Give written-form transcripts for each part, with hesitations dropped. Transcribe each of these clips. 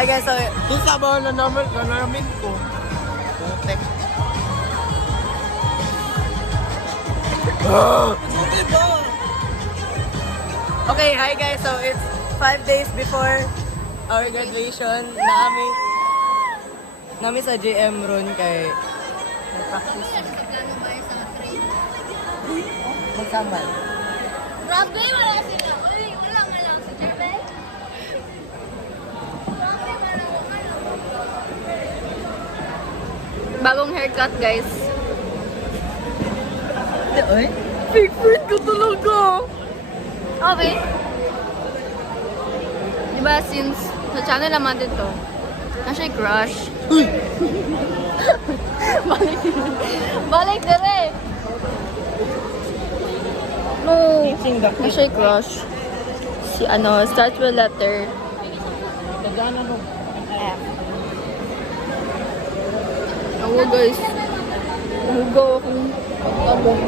Hi guys, so Doon sa bawa na namin ko. Putek. okay, hi guys. So it's 5 days before our graduation. Nami sa GM ron kay practice. Magsamal. Grabe, wala sila. Uy, wala nga lang si Jerben. Grabe, wala. Bagong haircut, guys. Oy? Fake friend ko talaga. Okay. Diba, since sa channel naman din to, na siya'y crush. Balik dire. No. Na siya'y crush. Si ano, starts with letter F. Ako guys. Hugo akong pagkabong.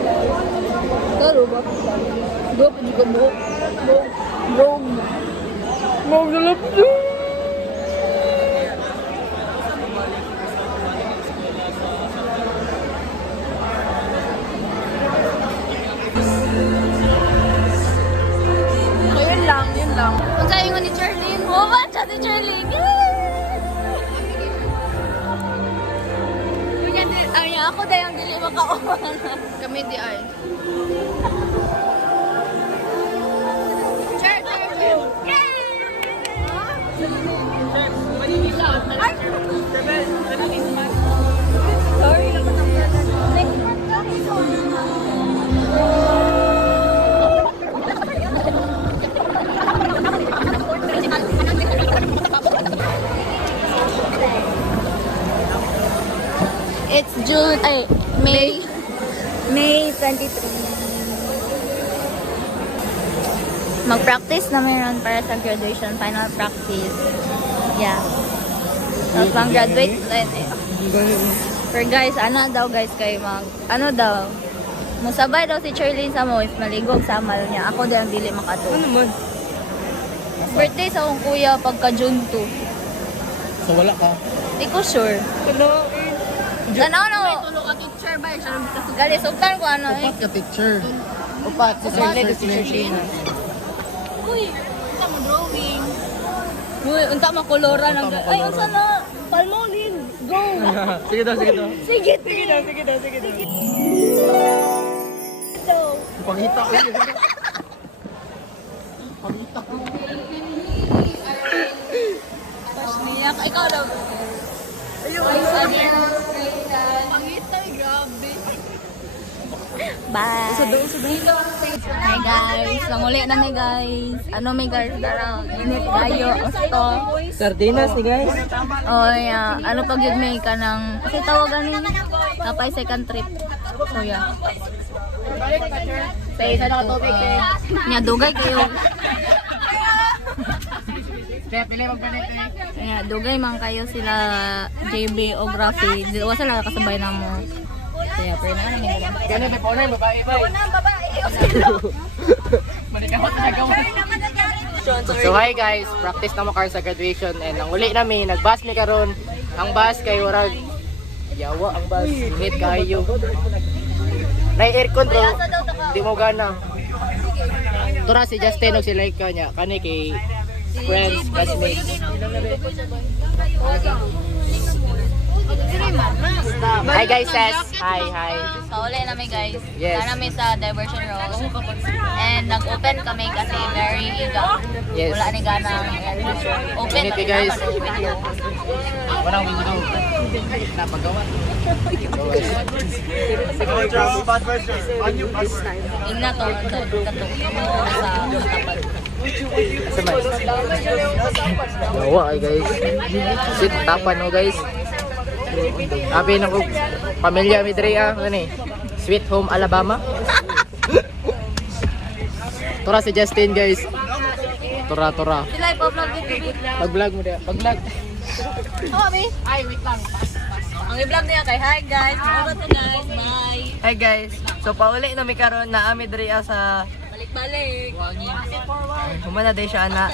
Taro ba? Go pa di ka mo. Mo nalap niyo. Yun lang. Kung sa'yo nga ni Charlene, woman siya si Charlene. Ay, ako dahil ang dili makauman. Kami di ay. Char. It's June, May 23. Mag-practice na mayroon para sa graduation, final practice. Yeah. Tapos pang-graduate. For guys, musabay daw si Charlene sa mo, if maligog sa amal niya. Ako din ang dili makato. Ano man? Birthday sa akong kuya pagka June 2. So wala ka? Di ko sure. Ano? Ano? Tulog ka teacher ba? Gali, sugtan ko ano eh. Upat ka teacher. Upat si Upat. Sir Charlene. Uy, unta mo drawing. Uy, unta mo koloran. Ay, unsa na? Palmolin. Go! Sige daw. Sige daw. Pangita ko yun. Pangita ko. Pas niyak. Ikaw daw. Ayun. Pangitay, grabe. Bye. Hi guys. Manguli na ni guys. Ano may guys? Darang init kayo. Osto. Sardinas ni guys. Oh yeah. Ano pag yun may ka ng... Kasi tawagan ni napay second trip. So yeah. Sa isa na tubig eh. Nya dugay kayo. Kaya dugay man kayo sila JB o Graphy. Diwa sila kasabay na mo. Kaya pero na namin nila. Gano'n may paunay, babae ba? So hi guys, practice na mo karon sa graduation and ang uli namin, nag-bus mi karon. Ang bus kay warag yawa ang bus, init kayo. Nay aircon bro, di mo gana. Tura si Justin og si Laika nya, kani kay friends, classmates. Hi guys, sis. Hi. So uli namin guys. Yes. Na namin sa diversion room. And nag-open kami kasi very iga. Yes. Wala ni gana. Open. Init eh, guys. Walang window. Napagawa. Ingna to. Yawa ay guys. Sit tapan mo guys. Abi na ko pamilya mi diri ani. Sweet Home Alabama. Tora si Justin guys. Tora. Sila ipa-vlog dito. Pag-vlog mo dia. Pag-vlog. Oh, abi. Ay, wait lang. Ang i-vlog niya kay hi guys. Mga to guys. Bye. Hi guys. So pauli na mi karon na ami diri sa Balik-balik. humana day siya na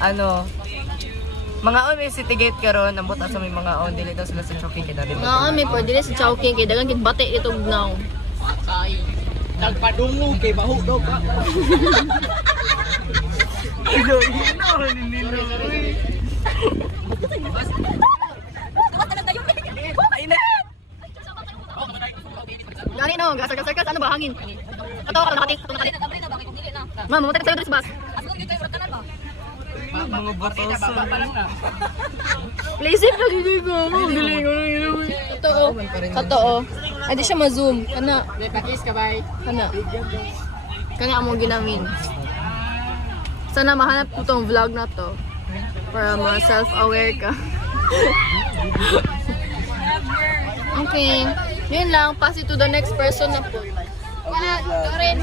ano Mga on may city gate karon, nambot sa may mga on dili daw sila sa Chowking kay dali. Nga kami po, dili sa Chowking, kay dagang kitbate ito now. Patay. Nagpadungog kay baho daw ka. Gani no, gasar-gasar ano ba hangin? Ato ka nakati. Ma'am, mo tayo sa dress bus. Mga batos. Lazy na dili ko. Galing ko. Totoo. Totoo. Ay di siya ma-zoom. Kana. May pakis ka bay. Kana. Kani amo ginamin. Sana mahanap ko tong vlog na to para ma-self-aware ka. Okay. Yun lang, pass it to the next person na po. Karen.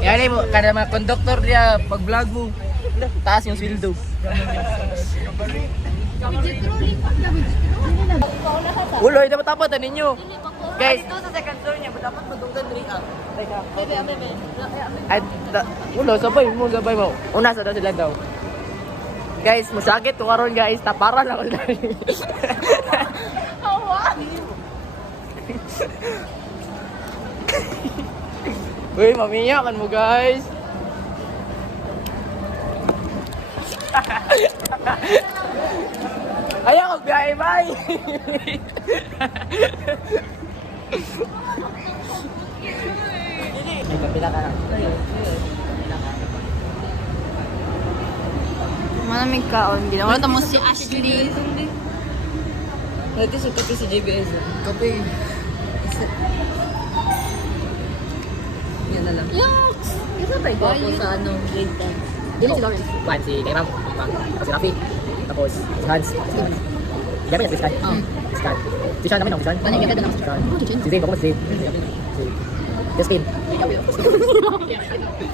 Yan mo, kada mga conductor dia pag vlog mo. Taas yung sweldo. Uloy, dapat tapat ninyo. Guys, Dito sa second floor niya, dapat madunggan rin ah. ay, ulo, sabay mo. Una sa daw sila daw. Guys, masakit to karon guys, taparan ako sila. Uy, mamiyakan mo guys. Ayaw ko biyahe, bye! Pila ka na. Manamig kaon. Ginawa na mo si Ashley. Ito sa kape sa JBS. Kape. Yan na lang. Yucks! Isa tayo Ako sa ano, grade 10. Dili si Lawrence. Juan, si Kay Ram, tapos si Rafi, tapos si Hans. Gabi na si Scan. Scan. Si Sean namin, si Sean. Ano yung ganda ng Sean. Si Zane, bako mo si Zane. Si Justin.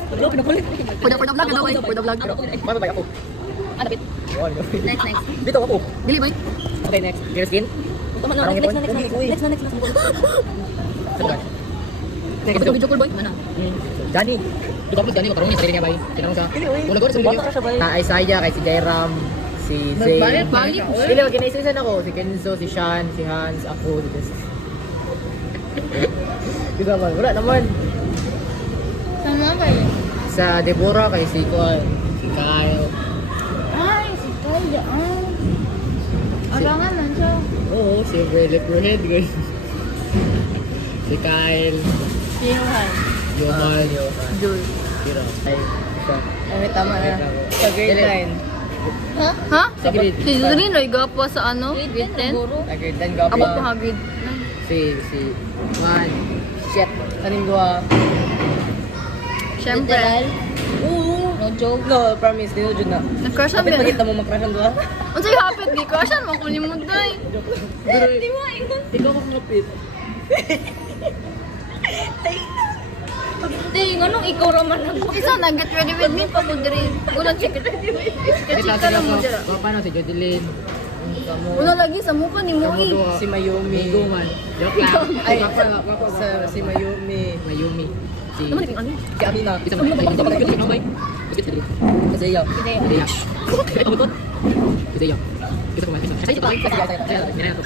For the vlog, ano ba? For the vlog. Mababay ako. Ano bit? Yun. Next. Dito ako. Dili boy. Okay, next. Justin. Parang ipon. Next. Saan? Ito video call boy. Mana? Johnny. Dito ako Johnny, makarong niya sarili niya ba? Tinanong sa. Ulag-ulag sa video. Na Isaiah, kay si Jairam, si Zane. Balik. Hindi, wag kinaisisan ako. Si Kenzo, si Sean, si Hans, ako, si Justin. Di naman, wala naman. Sama kayo. Sa Deborah, kay si Kuan, si Kyle. Ay, si Kaya. Arangan lang siya. Oo, si Leprehead, guys. Si Kyle, Si Johan. Johan, Jul. Kira. Ay, isa. Ay, tama na. Sa grade 9. Ha? Ha? Sa grade. Si Zrin ay gapa sa ano? Grade 10? Agad, dan ka Ako pa pa. grade Si Juan. Shit. Sanin ko ah. Siyempre. Oo. No joke. No, promise. Dino dyan na. Nag-crush ang Kapit bin. magkita mo mag-crush ang doha. Ang sa'yo hapit, di crush ang mga kulimod day. Di ba? Ikaw kong kapit. Hindi, anong ikaw raman ako? Isa na, get ready with me pa mo diri. Ulan chicken. Chika lang mo dira. Paano si Jodeline? Ulan lagi sa mukha ni mo eh. Si Mayumi. Migo man. Joke lang. Ay, si Mayumi. Mayumi. Si... Naman ito ano? Si Amina. Isa man. Ay, ito pala. Ito ba? Ito ba? Kasi yaw. Ideya. Ito ba? Ideya. Ito ko man. Ito. Ito ko. Ito.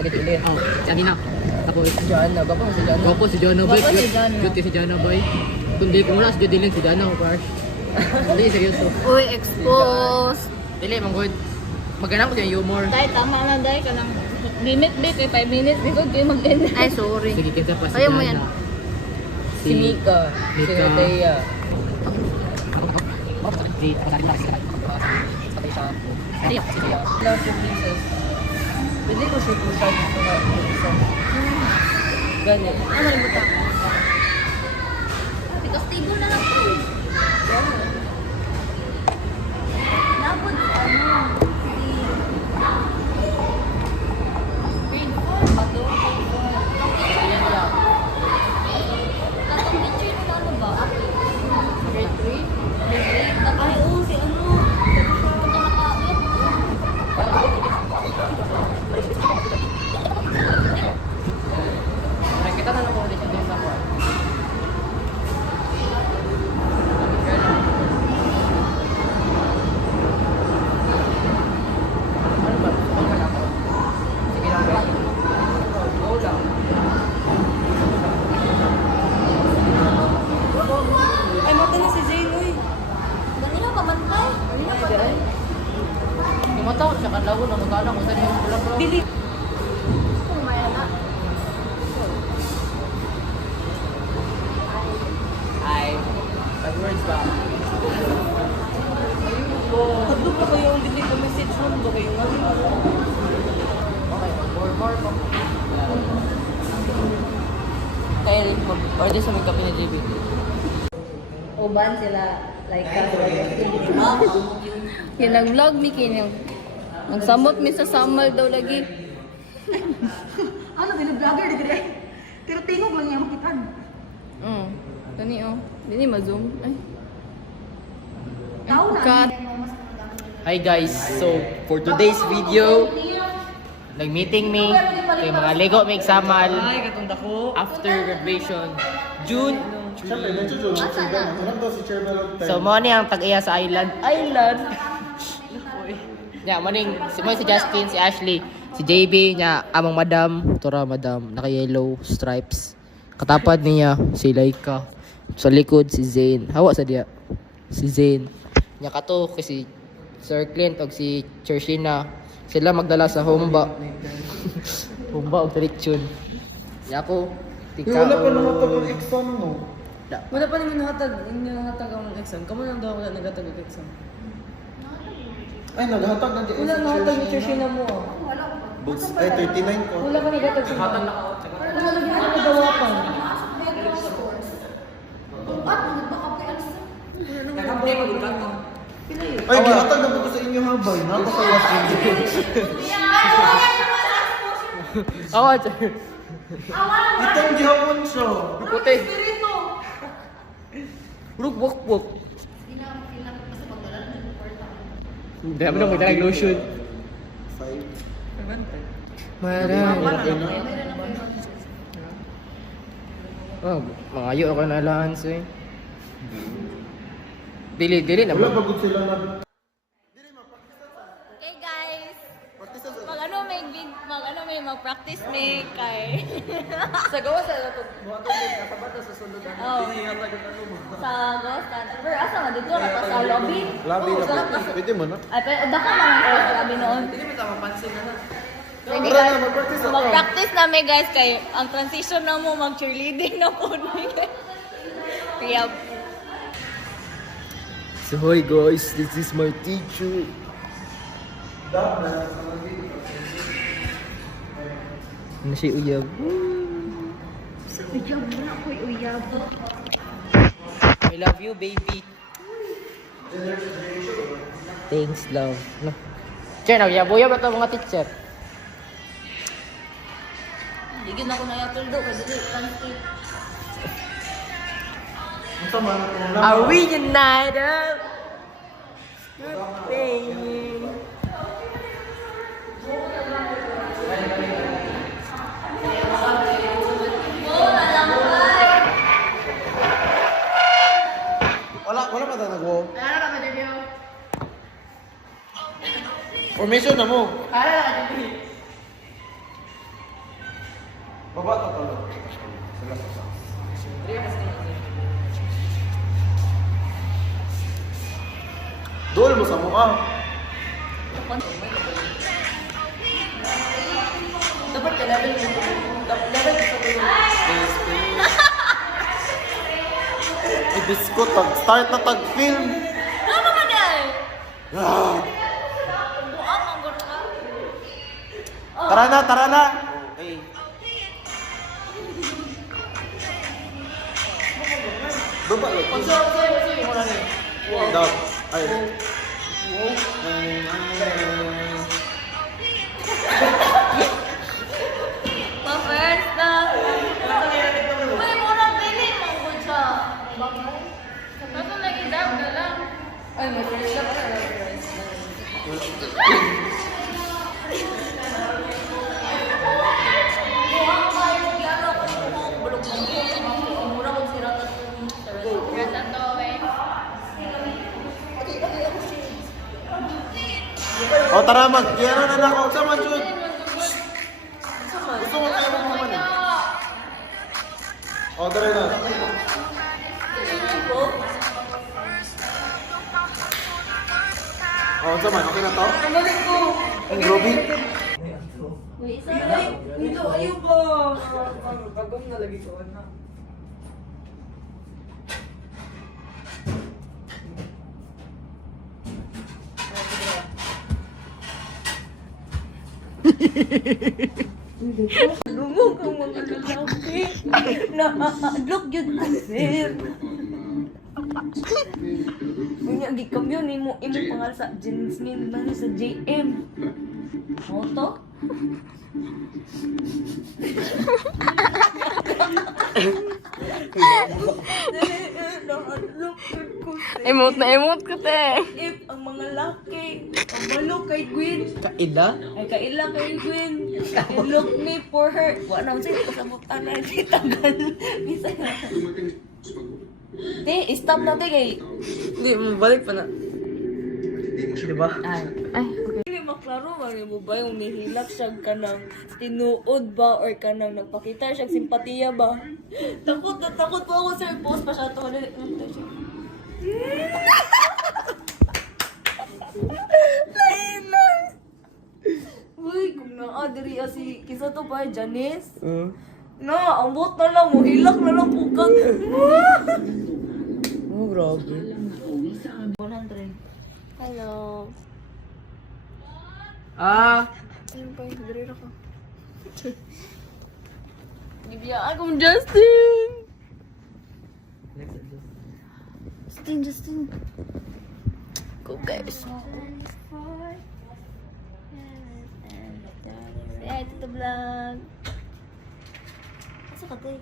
Sige, tuloy. Oh, si Amina. Tapos, Joanna. Baba ko si Joanna. Gopo si Jono boy. Gopo si Jono. Cute si Jono boy. Kundi kung wala si Jodeline si Jono, crush. Hindi, seryoso. Uy, expose. Dili, mang good. Maganda ko siya humor. Dahil tama na dahil ka lang. Limit ba kay 5 minutes because kayo mag-end. Ay, sorry. Sige, kinsa pa si Ayaw mo yan. Jana. Si Mika. Si Mika. Netea. Love si Princess. Pwede ko si Princess. Ganyan. Ano rin buta? Because table na lang po. Dapat ano? Grade 4 ba to? Tatong teacher na ano ba? Grade 3? Grade 3? Ay, oo, si ano? Punta na kaagad. Kita na lang ulit yung sa Mataw siya kadlaw na magana ko sa niya sila bro. Dili. Ay, bad words ba? Kadto pa kayo ang dili ko message mo do kayo nga. Okay, more pa. Kaya order sa may kape ni JB. Uban sila like yung nag-vlog mi kini. Nagsamot mi sa samal daw lagi. Ano, vlogger di dire. Pero tingog lang niya makitan. Kani oh. Dini ma-zoom. Ay. Tao na. Cut. Hi guys, so for today's video, nag-meeting me kay mga Lego may examal Ay, katong dako. after graduation, June. Asa na? So mo ni ang tag-iya sa island. Nya maning si Justin, si Ashley, si JB nya among madam, tura madam, naka-yellow stripes. Katapad niya si Laika. Sa likod si Zane. Hawa sa dia. Si Zane. Nya kato kasi Sir Clint og si Chershina. Sila magdala sa Humba. Humba og direksyon. Nya ako tika. Wala pa namatag ang exam no? Wala pa naman nahatag ang exam. Kamo lang daw wala nagatag ang exam. Ay, naghatag na di. Wala nahatag ni Trishina mo. Books, ay 39 ko. Wala ka nagatag sa mga. Wala lagi na nagawapan. Ay, gihatag na ko sa inyo habay. Napakawas yun. Awa, sir. Itong gihapon siya. Puti. Buk. Hindi naman nung magdalang lotion. 5. Marami. Oh, mangayo ako na allowance eh. Dili na Wala ba? pagod sila na. Okay guys. Mag-practice may kay. Sa gawa sa ato. Oh. Sa gawas ka. Pero asa nga dito na pa sa lobby. Labi na po. Pwede mo na. Ay, pero daka man sa lobby noon. Dili mo tama pansin na. Sige Tara guys, na, mag-practice ako. mag-practice namin guys kay ang transition na mo mag-cheerleading na po. Kaya So hi guys, this is my teacher. Ano si Uyab? Uyab na ako, uyab. I love you baby. Thanks love. No. Che, nagyab-uyab ito mga teacher. Digin ako na yung tuldo kasi translate. Ito man. Are we united? Good thing. Wala pa tayo nag-wow. Formation na mo. Baba ka pala. Sila pa. Dol mo sa mukha. Dapat ka level mo. Level sa tuloy. Ibiskot, start na tag-film. Ano ba dahil? Ah, Buang ang gano'n ka. tara na. Okay. Baba lang. Dog. Ay. Pa-first na. Uy, murang pili. Mangkod siya. Kaso nag-exam ka lang. Ay, may first na pa. Buang kayo. Lalo kung bulog mo. Mura kong sira ka itong Ganda to, eh. O tara mag-kiyano na ako. Sa man, Jud. Gusto mo tayo magmumani. O, tara na. Oh, zaman, okay na to? Balik ko. Ang Robby? May isa lang. Ito, ayun ba? Kagam na lagi ko na. Lumog ang mga lalaki. Naadlok yun sir. Unya gikamyon imo pangal sa jeans min man sa JM. Moto? Emote na emote ko, te. If ang mga laki, ang malo kay Gwen, Kaila? ay kaila kay Gwen, and look me for her. Wala na siya, pasamutan na kita tagal. Bisa na. Te, stop na te kay. Hindi, balik pa na. Diba? Ay. Hindi maklaro, mali mo ba yung nihilak siya ka ng tinuod ba or ka ng nagpakita siya simpatiya ba? Takot na takot po ako sir, post pa siya ito. Lain na! Uy, kung na-adri si kisa to pa, Janice. Na, ambot na lang mo, hilak na lang pukag. Oh, grabe. 100. Hello. Ah! Ayun pa, dali na ka. Gibiyaan kong Justin! Justin. Go guys. Ay, ito vlog. Asa ka, te?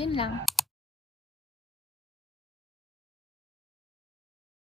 Yun lang.